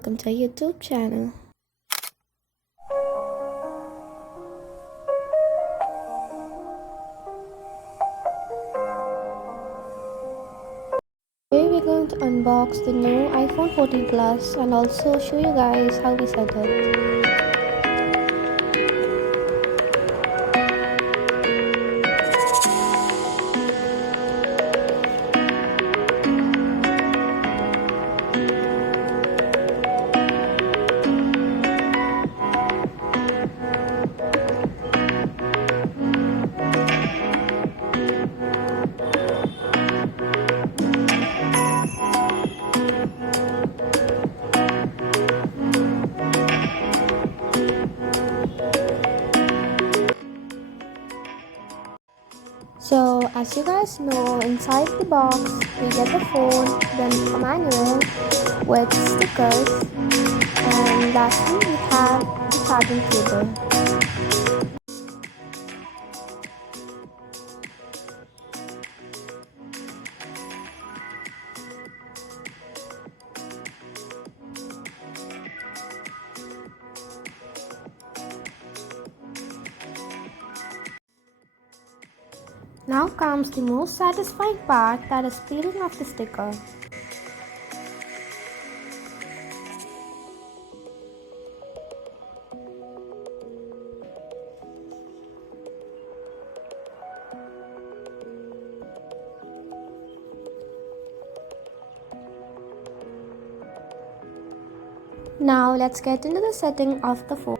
welcome to our YouTube channel. Today we're going to unbox the new iPhone 14 Plus and also show you guys how we set it. So as you guys know, inside the box we get the phone, then a manual with stickers, and lastly we have the charging cable. Now comes the most satisfying part, that is peeling off the sticker. Now let's get into the setting of the phone.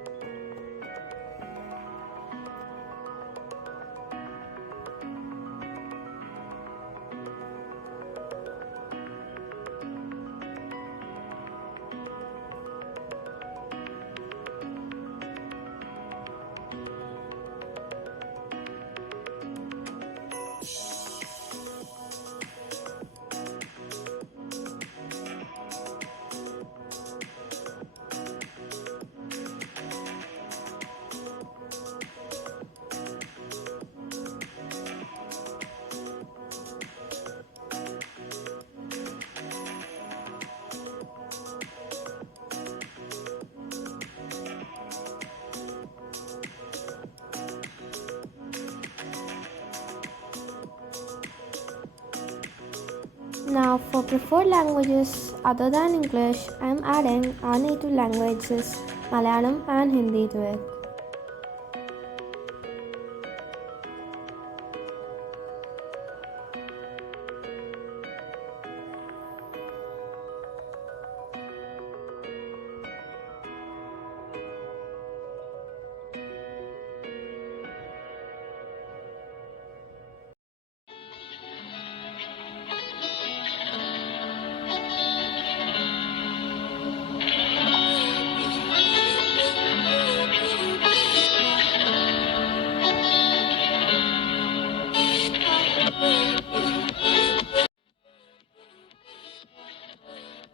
Now for preferred languages other than English, I am adding our native languages Malayalam and Hindi to it.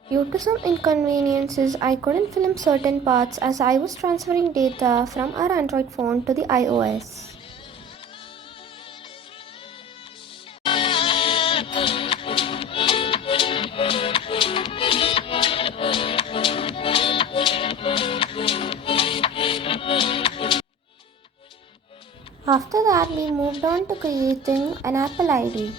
Due to some inconveniences, I couldn't film certain parts as I was transferring data from our Android phone to the iOS. After that, we moved on to creating an Apple ID.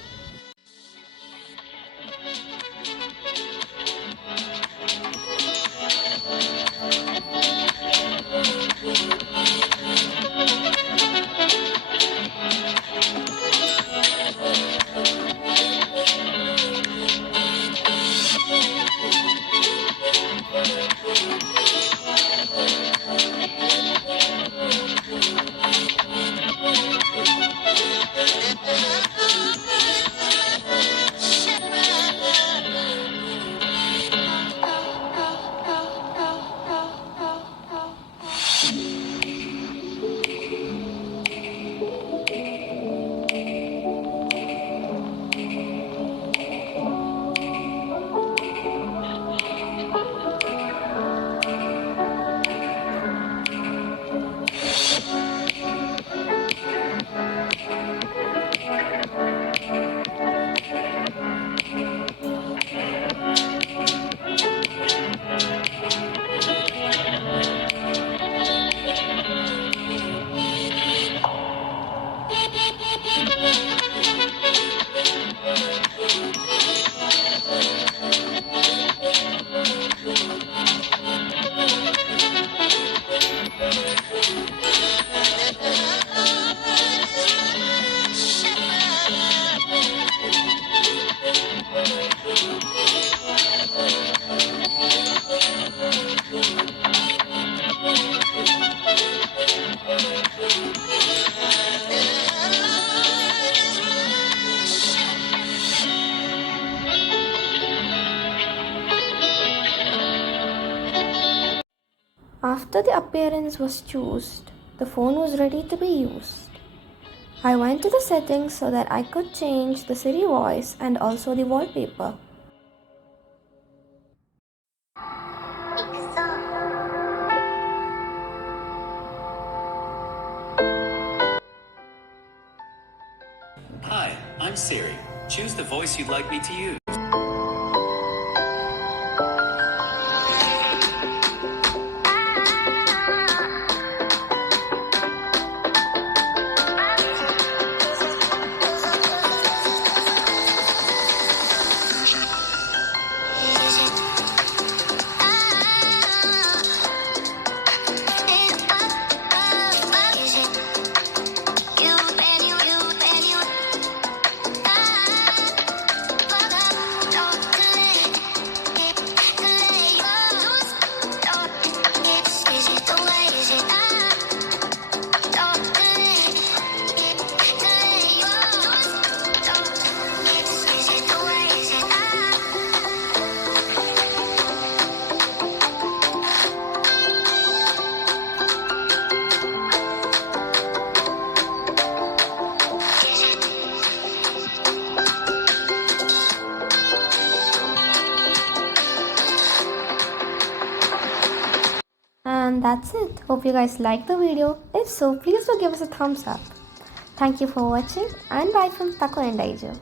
After the appearance was chosen, the phone was ready to be used. I went to the settings so that I could change the Siri voice and also the wallpaper. Hi, I'm Siri. Choose the voice you'd like me to use. And that's it. Hope you guys liked the video. If so, please do give us a thumbs up. Thank you for watching and bye from Thakku and Daiju.